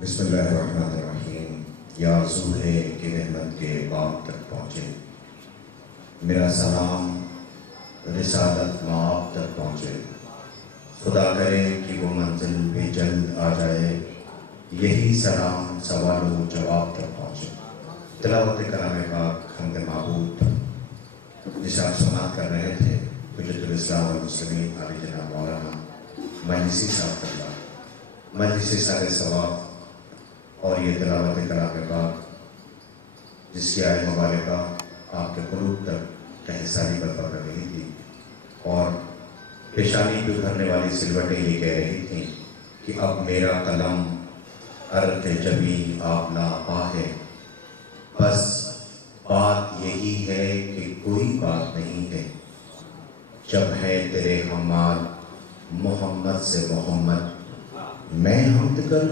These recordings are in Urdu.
بسم اللہ الرحمن الرحیم۔ یا آرزو ہے کہ رحمت کے باب تک پہنچے، میرا سلام رسالت مآب تک پہنچے۔ خدا کرے کہ وہ منزل بھی جلد آ جائے، یہی سلام سوال و جواب تک پہنچے۔ تلاوت کلام پاک حمد معبود جسے آپ سماعت کر رہے تھے، حجت الاسلام والمسلمین عالی جناب مولانا مجلسی صاحب اللہ، مجلسی سارے ثواب، اور یہ تلاوت کلام پاک جس کی آیت مبارکہ آپ کے قلوب تک کہساری برپا کر رہی تھی، اور پیشانی پہ ابھرنے والی سلوٹیں یہ کہہ رہی تھیں کہ اب میرا قلم عرق جبیں آپ لاپا ہے، بس بات یہی ہے کہ کوئی بات نہیں ہے، جب ہے تیرے ہمار محمد سے محمد میں حمد کر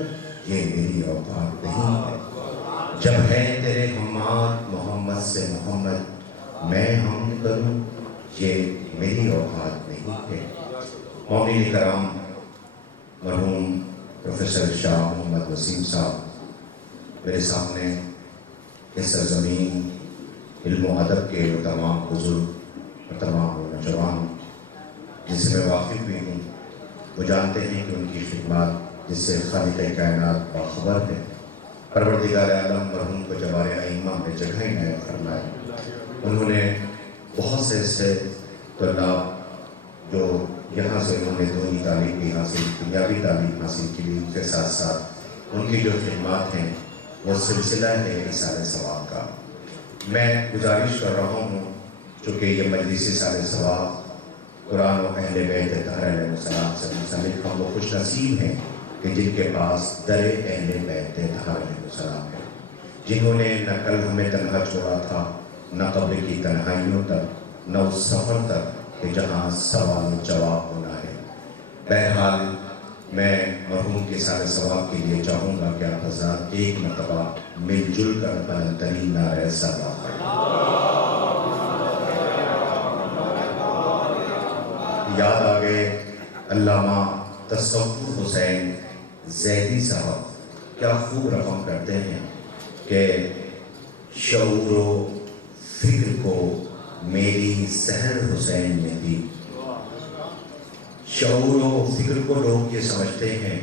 یہ میری اوقات نہیں ہے، جب ہے تیرے ہمار محمد سے محمد میں حمد کروں یہ میری اوقات نہیں ہے۔ مومنین کرام، مرحوم پروفیسر شاہ محمد وسیم صاحب میرے سامنے اس سرزمین علم و ادب کے وہ تمام بزرگ اور تمام نوجوان جن سے میں واقف بھی ہوں، وہ جانتے ہیں کہ ان کی خدمات جس سے خالق کائنات باخبر ہے۔ پروردگار عالم مرحوم کو جوار ائمہ میں جگہ ہی نہ فرمائے۔ انہوں نے بہت سے ایسے طلاب جو یہاں سے انہوں نے دینی تعلیم بھی حاصل، دنیاوی تعلیم حاصل کی، ان کے ساتھ ساتھ ان کی جو خدمات ہیں وہ سلسلہ ہے رسالہ ثواب کا۔ میں گزارش کر رہا ہوں چونکہ یہ مجلس رسالہ ثواب قرآن و اہل بیت طاہرہ علیہ السلام سے منسلک ہم وہ خوش نصیب ہیں کہ جن کے پاس در اہل بیت طاہرہ علیہ السلام ہے، جنہوں نے نہ کل ہمیں تنہا چھوڑا تھا، نہ قبر کی تنہائیوں تک، نہ اس سفر تک کہ جہاں سوال و جواب ہونا ہے۔ بہرحال میں مرحوم کے سارے ثواب کے لیے چاہوں گا کہ آپ حضرات ایک مرتبہ مل جل کر بلند ترین نعرہ ثواب پڑھیں۔ یاد آگئے علامہ تصوف حسین زیدی صاحب کیا خوب رقم کرتے ہیں کہ شعور و فکر کو میری سحر حسین نے دی۔ شعور و فکر کو لوگ یہ سمجھتے ہیں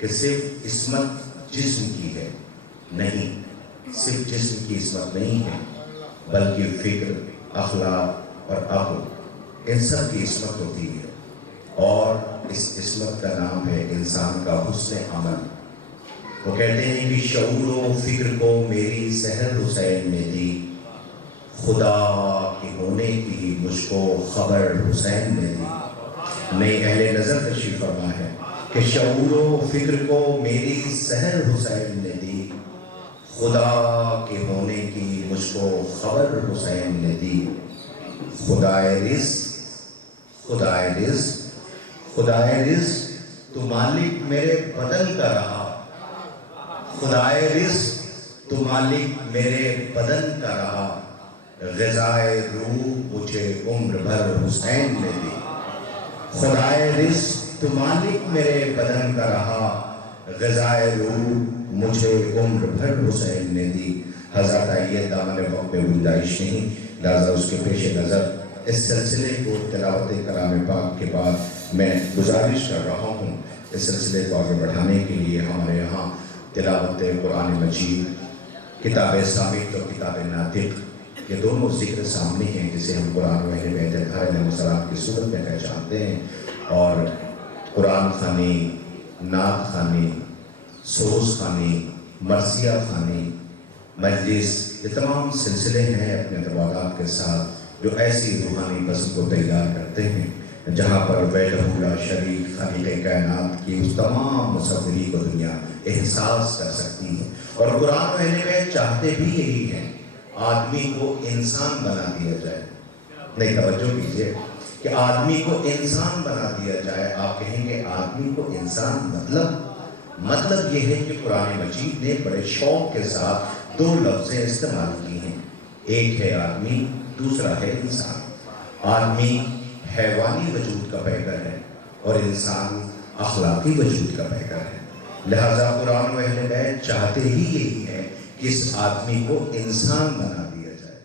کہ صرف عصمت جسم کی ہے، نہیں، صرف جسم کی عصمت نہیں ہے بلکہ فکر، اخلاق اور عقل ان سب کی عصمت ہوتی ہے، اور اس عصمت کا نام ہے انسان کا حسن عمل۔ وہ کہتے ہیں کہ شعور و فکر کو میری سحر حسین نے دی، خدا کے ہونے کی مجھ کو خبر حسین نے دی۔ نئی اہل نظر تشریف فرما ہے کہ شعور و فکر کو میری سحر حسین نے دی، خدا کے ہونے کی مجھ کو خبر حسین نے دی۔ خدائے رزق، خدائے رزق، خدائے رزق تو مالک میرے بدن کا رہا، خدائے رزق تو مالک میرے بدن کا رہا، غذائے روح مجھے عمر بھر حسین نے دی۔ خدائے رزق تو مالک میرے بدن کا رہا، غذائے روح مجھے عمر بھر حسین نے دی۔ حضرت آئیے دامن وقت میں گنجائش نہیں، لہذا اس کے پیش نظر اس سلسلے کو تلاوت کلام پاک کے بعد میں گزارش کر رہا ہوں اس سلسلے کو آگے بڑھانے کے لیے ہمارے یہاں تلاوت قرآن مجید، کتاب ثابت اور کتاب ناطق، یہ دونوں ذکر سامنے ہیں جسے ہم قرآن و اہل بیت طاہرہ علیہ السلام کی صورت میں پہچانتے ہیں، اور قرآن خوانی، نعت خوانی، سروز خوانی، مرثیہ خوانی، مجلس، یہ تمام سلسلے ہیں اپنے تبادلات کے ساتھ جو ایسی روحانی بسم کو تیار کرتے ہیں جہاں پر وحدہ لا شریک خالق کائنات کی اس تمام مصوری کو دنیا احساس کر سکتی ہے۔ اور قرآن و اہل بیت چاہتے بھی یہی ہے، آدمی کو انسان بنا دیا جائے۔ نہیں، توجہ کیجئے کہ آدمی کو انسان بنا دیا جائے۔ آپ کہیں گے آدمی کو انسان مطلب یہ ہے کہ قرآن مجید نے بڑے شوق کے ساتھ دو لفظیں استعمال کی ہیں، ایک ہے آدمی، دوسرا ہے انسان۔ آدمی حیوانی وجود کا پیکر ہے اور انسان اخلاقی وجود کا پیکر ہے۔ لہذا قرآن و اہل بیت چاہتے ہی یہی ہے کہ اس آدمی کو انسان بنا دیا جائے.